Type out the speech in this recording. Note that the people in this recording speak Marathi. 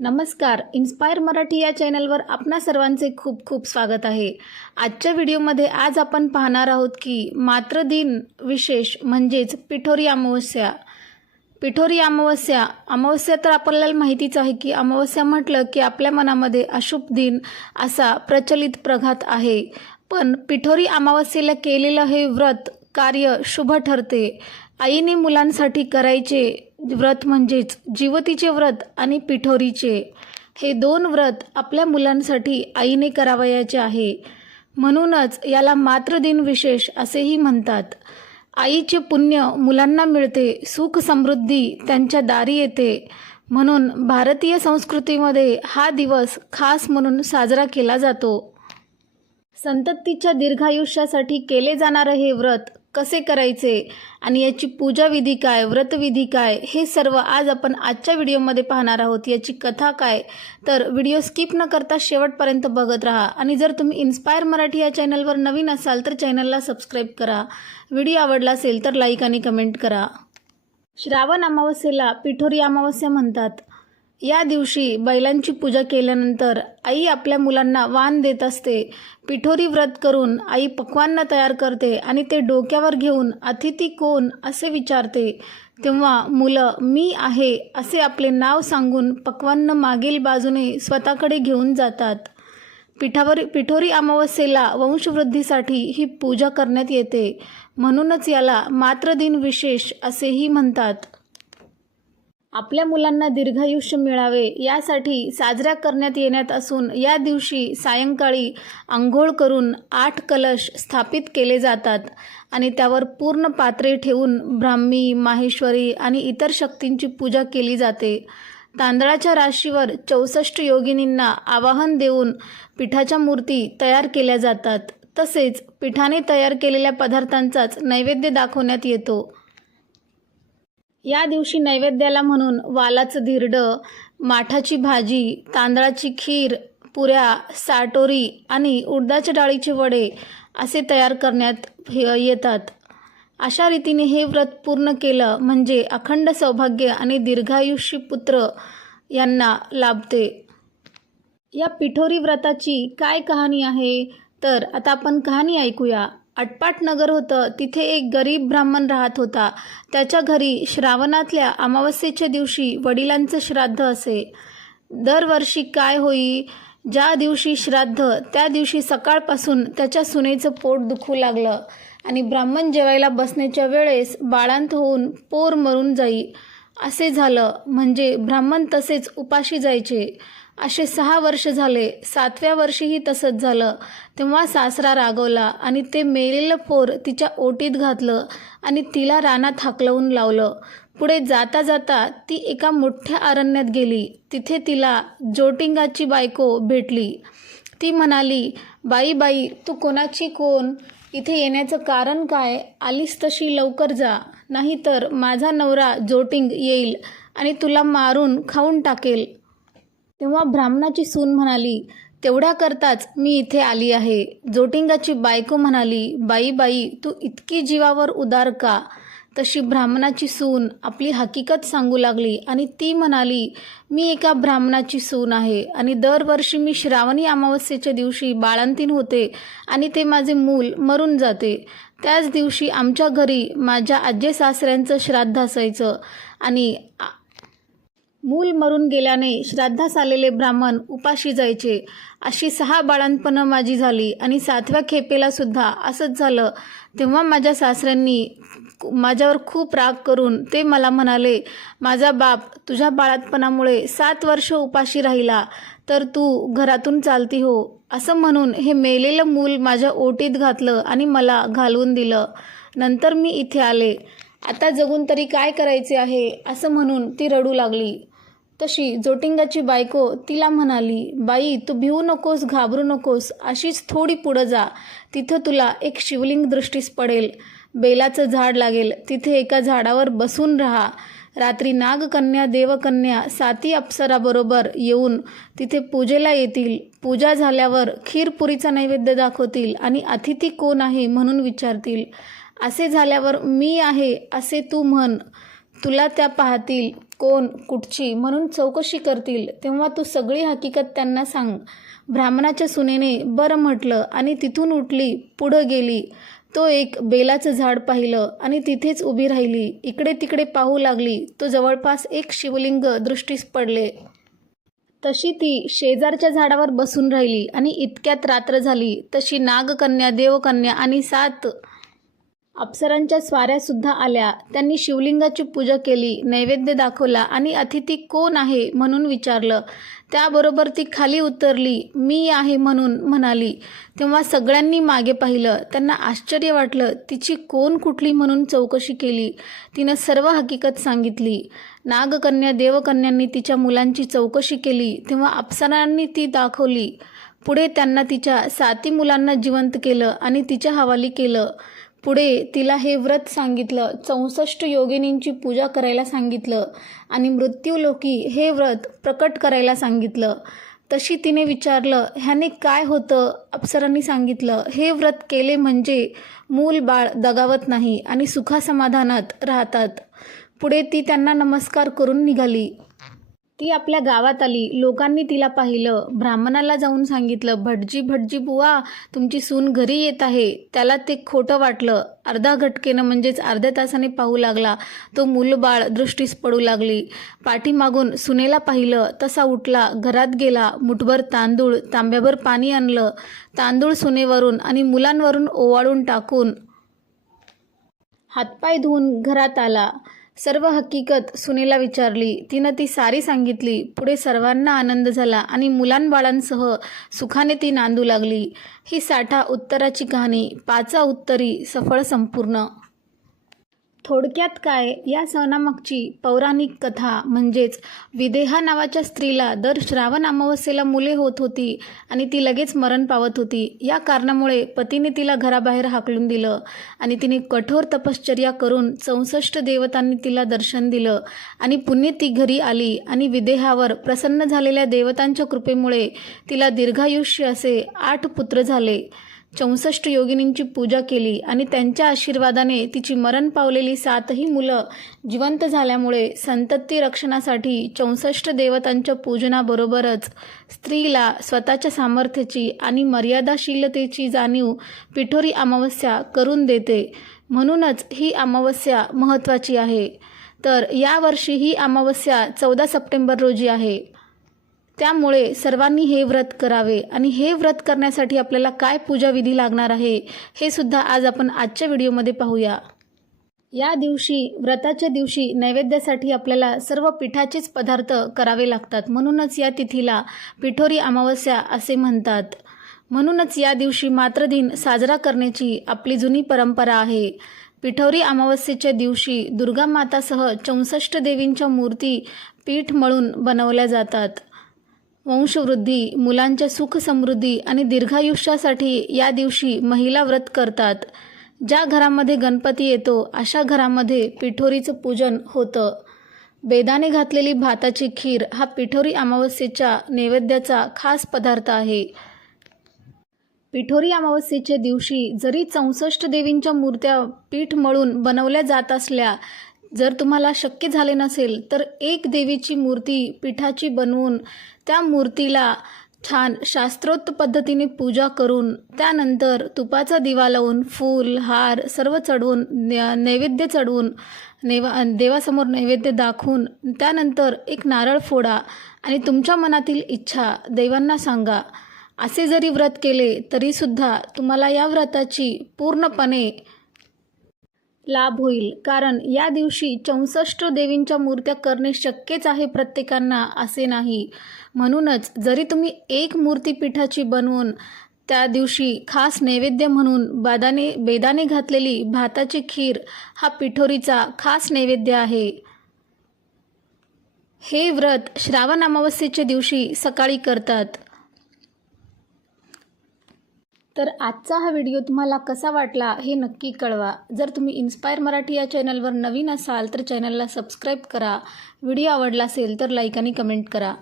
नमस्कार. इन्स्पायर मराठी या चॅनलवर आपणा सर्वांचे खूप खूप स्वागत आहे. आजच्या व्हिडिओमध्ये आज आपण पाहणार आहोत की मातृदिन विशेष म्हणजेच पिठोरी अमावस्या. पिठोरी अमावस्या तर आपल्याला माहितीच आहे की अमावस्या म्हटलं की आपल्या मनामध्ये अशुभ दिन असा प्रचलित प्रघात आहे. पण पिठोरी अमावस्येला केलेलं हे व्रत कार्य शुभ ठरते. आईने मुलांसाठी करायचे व्रत म्हणजेच जीवतीचे व्रत आणि पिठोरीचे हे दोन व्रत आपल्या मुलांसाठी आईने करावयाचे आहे. म्हणूनच याला मातृदिन विशेष असेही म्हणतात. आईचे पुण्य मुलांना मिळते, सुख समृद्धी त्यांच्या दारी येते. म्हणून भारतीय संस्कृतीमध्ये हा दिवस खास म्हणून साजरा केला जातो. संततीच्या दीर्घायुष्यासाठी केले जाणारे हे व्रत कसे करायचे आणि याची पूजाविधी काय, व्रतविधी काय, हे सर्व आज आपण आजच्या व्हिडिओमध्ये पाहणार आहोत. याची कथा काय, तर व्हिडिओ स्किप न करता शेवटपर्यंत बघत राहा. आणि जर तुम्ही इन्स्पायर मराठी या चॅनलवर नवीन असाल तर चॅनलला सबस्क्राईब करा. व्हिडिओ आवडला असेल तर लाईक आणि कमेंट करा. श्रावण अमावस्येला पिठोरी अमावस्या म्हणतात. या दिवशी बैलांची पूजा केल्यानंतर आई आपल्या मुलांना वाण देत असते. पिठोरी व्रत करून आई पक्वान्न तयार करते आणि ते डोक्यावर घेऊन अतिथी कोण असे विचारते. तेव्हा मुलं मी आहे असे आपले नाव सांगून पक्वान्न मागील बाजूने स्वतःकडे घेऊन जातात. पिठोरी अमावस्येला वंशवृद्धीसाठी ही पूजा करण्यात येते. म्हणूनच याला मातृदिन विशेष असेही म्हणतात. आपल्या मुलांना दीर्घायुष्य मिळावे यासाठी साजऱ्या करण्यात येण्यात असून या दिवशी सायंकाळी आंघोळ करून 8 कलश स्थापित केले जातात आणि त्यावर पूर्ण पात्रे ठेवून ब्राह्मी, माहेश्वरी आणि इतर शक्तींची पूजा केली जाते. तांदळाच्या राशीवर 64 योगिनींना आवाहन देऊन पिठाच्या मूर्ती तयार केल्या जातात. तसेच पिठाने तयार केलेल्या पदार्थांचाच नैवेद्य दाखवण्यात येतो. या दिवशी नैवेद्याला म्हणून वालाचं धिरडं, माठाची भाजी, तांदळाची खीर, पुऱ्या, साटोरी आणि उडदाच्या डाळीचे वडे असे तयार करण्यात येतात. अशा रीतीने हे व्रत पूर्ण केलं म्हणजे अखंड सौभाग्य आणि दीर्घायुष्य पुत्र यांना लाभते. या पिठोरी व्रताची काय कहाणी आहे, तर आता आपण कहाणी ऐकूया. अटपाट नगर होतं. तिथे एक गरीब ब्राह्मण राहत होता. त्याच्या घरी श्रावणातल्या अमावस्येच्या दिवशी वडिलांचं श्राद्ध असे. दरवर्षी काय होई, ज्या दिवशी श्राद्ध त्या दिवशी सकाळपासून त्याच्या सुनेचं पोट दुखू लागलं आणि ब्राह्मण जेवायला बसण्याच्या वेळेस बाळांत होऊन पोर मरून जाई असे झालं. म्हणजे ब्राह्मण तसेच उपाशी जायचे. असे 6 वर्ष झाले. 7व्या वर्षीही तसंच झालं. तेव्हा सासरा रागवला आणि ते मेलेलं पोर तिच्या ओटीत घातलं आणि तिला रानात हाकलवून लावलं. पुढे जाता जाता ती एका मोठ्या अरण्यात गेली. तिथे तिला जोटिंगाची बायको भेटली. ती म्हणाली, बाई तू कोणाची कोण, इथे येण्याचं कारण काय, आलीस तशी लवकर जा, नाहीतर माझा नवरा जोटिंग येईल आणि तुला मारून खाऊन टाकेल. तेव्हा ब्राह्मणाची सून म्हणाली, तेवढ्या करताच मी इथे आली आहे. जोटिंगाची बायको म्हणाली, बाई तू इतकी जीवावर उदार का. तशी ब्राह्मणाची सून आपली हकीकत सांगू लागली आणि ती म्हणाली, मी एका ब्राह्मणाची सून आहे आणि दरवर्षी मी श्रावणी अमावस्येच्या दिवशी बाळंतीण होते आणि ते माझे मूल मरून जाते. त्याच दिवशी आमच्या घरी माझ्या आजी सासऱ्यांचं श्राद्ध असायचं आणि मूल मरून गेल्याने श्राद्धास आलेले ब्राह्मण उपाशी जायचे. अशी 6 बाळंतपणं माझी झाली आणि 7व्या खेपेला सुद्धा असंच झालं. तेव्हा माझ्या सासऱ्यांनी माझ्यावर खूप राग करून ते मला म्हणाले, माझा बाप तुझ्या बाळंतपणामुळे 7 वर्ष उपाशी राहिला तर तू घरातून चालती हो. असं म्हणून हे मेलेलं मूल माझ्या ओटीत घातलं आणि मला घालवून दिलं. नंतर मी इथे आले. आता जगून तरी काय करायचे आहे असं म्हणून ती रडू लागली. तशी जोटिंगाची बायको तिला म्हणाली, बाई तू भिवू नकोस, घाबरू नकोस, अशीच थोडी पुढं जा. तिथं तुला एक शिवलिंग दृष्टीस पडेल. बेलाचं झाड लागेल. तिथे एका झाडावर बसून राहा. रात्री नागकन्या, देवकन्या 7 अप्सराबरोबर येऊन तिथे पूजेला येतील. पूजा झाल्यावर खीरपुरीचा नैवेद्य दाखवतील आणि अतिथी कोण आहे म्हणून विचारतील. असे झाल्यावर मी आहे असे तू म्हण. तुला त्या पाहतील. कोण कुठची म्हणून चौकशी करतील तेव्हा तू सगळी हकीकत त्यांना सांग. ब्राह्मणाच्या सुनेने बरं म्हटलं आणि तिथून उठली, पुढं गेली. तो एक बेलाचं झाड पाहिलं आणि तिथेच उभी राहिली. इकडे तिकडे पाहू लागली. तो जवळपास एक शिवलिंग दृष्टीस पडले. तशी ती शेजारच्या झाडावर बसून राहिली आणि इतक्यात रात्र झाली. तशी नागकन्या, देवकन्या आणि 7 अप्सरांच्या स्वाऱ्यासुद्धा आल्या. त्यांनी शिवलिंगाची पूजा केली, नैवेद्य दाखवला आणि अतिथी कोण आहे म्हणून विचारलं. त्याबरोबर ती खाली उतरली. मी आहे म्हणून म्हणाली. तेव्हा सगळ्यांनी मागे पाहिलं. त्यांना आश्चर्य वाटलं. तिची कोण कुठली म्हणून चौकशी केली. तिनं सर्व हकीकत सांगितली. नागकन्या, देवकन्यांनी तिच्या मुलांची चौकशी केली. तेव्हा अप्सरांनी ती दाखवली. पुढे त्यांना तिच्या 7 मुलांना जिवंत केलं आणि तिच्या हवाली केलं. पुढे तिला हे व्रत सांगितलं. 64 योगिनींची पूजा करायला सांगितलं आणि मृत्यूलोकी हे व्रत प्रकट करायला सांगितलं. तशी तिने विचारलं, ह्याने काय होतं? अप्सरांनी सांगितलं, हे व्रत केले म्हणजे मूल बाळ दगावत नाही आणि सुखासमाधानात राहतात. पुढे ती त्यांना नमस्कार करून निघाली. ती आपल्या गावात आली. लोकांनी तिला पाहिलं. ब्राह्मणाला जाऊन सांगितलं, भटजी भटजी बुवा, तुमची सून घरी येत आहे. त्याला ते खोटं वाटलं. अर्धा घटकेनं म्हणजेच अर्ध्या तासाने पाहू लागला. तो मूलबाळ दृष्टीस पडू लागली. पाठीमागून सुनेला पाहिलं. तसा उठला, घरात गेला. मुठभर तांदूळ, तांब्याभर पाणी आणलं. तांदूळ सुनेवरून आणि मुलांवरून ओवाळून टाकून हातपाय धुवून घरात आला. सर्व हकीकत सुनेला विचारली. तिनं ती सारी सांगितली. पुढे सर्वांना आनंद झाला आणि मुलांबाळांसह सुखाने ती नांदू लागली. ही 60 उत्तराची कहाणी. 5 उत्तरी सफळ संपूर्ण. थोडक्यात काय, या सणामागची पौराणिक कथा म्हणजेच विदेहा नावाच्या स्त्रीला दर श्रावण अमावस्येला मुले होत होती आणि ती लगेच मरण पावत होती. या कारणामुळे पतीने तिला घराबाहेर हाकलून दिलं आणि तिने कठोर तपश्चर्या करून 64 देवतांनी तिला दर्शन दिलं आणि पुण्य ती घरी आली आणि विदेहावर प्रसन्न झालेल्या देवतांच्या कृपेमुळे तिला दीर्घायुष्य असे 8 पुत्र झाले. 64 योगिनींची पूजा केली आणि त्यांच्या आशीर्वादाने तिची मरण पावलेली 7ही मुलं जिवंत झाल्यामुळे संतती रक्षणासाठी 64 देवतांच्या पूजनाबरोबरच स्त्रीला स्वतःच्या सामर्थ्याची आणि मर्यादाशीलतेची जाणीव पिठोरी अमावस्या करून देते. म्हणूनच ही अमावस्या महत्त्वाची आहे. तर यावर्षी ही अमावस्या 14 सप्टेंबर रोजी आहे. त्यामुळे सर्वांनी हे व्रत करावे आणि हे व्रत करण्यासाठी आपल्याला काय पूजाविधी लागणार आहे हे सुद्धा आज आपण आजच्या व्हिडिओमध्ये पाहूया. या दिवशी, व्रताच्या दिवशी नैवेद्यासाठी आपल्याला सर्व पिठाचेच पदार्थ करावे लागतात. म्हणूनच या तिथीला पिठोरी अमावस्या असे म्हणतात. म्हणूनच या दिवशी मातृदिन साजरा करण्याची आपली जुनी परंपरा आहे. पिठोरी अमावस्येच्या दिवशी दुर्गा मातासह 64 देवींच्या मूर्ती पीठ मळून बनवल्या जातात. वंशवृद्धी, मुलांच्या सुख समृद्धी आणि दीर्घायुष्यासाठी या दिवशी महिला व्रत करतात. ज्या घरामध्ये गणपती येतो अशा घरामध्ये पिठोरीचं पूजन होतं. बेदाणे घातलेली भाताची खीर हा पिठोरी अमावस्येच्या नैवेद्याचा खास पदार्थ आहे. पिठोरी अमावस्येच्या दिवशी जरी 64 देवींच्या मूर्त्या पीठ मळून बनवल्या जात असल्या, जर तुम्हाला शक्य झाले नसेल तर एक देवीची मूर्ती पिठाची बनवून त्या मूर्तीला छान शास्त्रोक्त पद्धतीने पूजा करून त्यानंतर तुपाचा दिवा लावून फूल हार सर्व चढवून नैवेद्य चढवून देवासमोर नैवेद्य दाखवून त्यानंतर एक नारळ फोडा आणि तुमच्या मनातील इच्छा देवांना सांगा. असे जरी व्रत केले तरीसुद्धा तुम्हाला या व्रताची पूर्णपणे लाभ होईल. कारण या दिवशी 64 देवींच्या मूर्त्या करणे शक्यच आहे प्रत्येकांना असे नाही. म्हणूनच जरी तुम्ही एक मूर्ती पिठाची बनवून त्या दिवशी खास नैवेद्य म्हणून बेदाणे घातलेली भाताची खीर हा पिठोरीचा खास नैवेद्य आहे. हे व्रत श्रावण अमावस्येच्या दिवशी सकाळी करतात. तर आजचा हा व्हिडिओ तुम्हाला कसा वाटला हे नक्की कळवा. जर तुम्ही इन्स्पायर मराठी या चॅनलवर नवीन असाल तर चॅनलला सबस्क्राईब करा. व्हिडिओ आवडला असेल तर लाईक आणि कमेंट करा.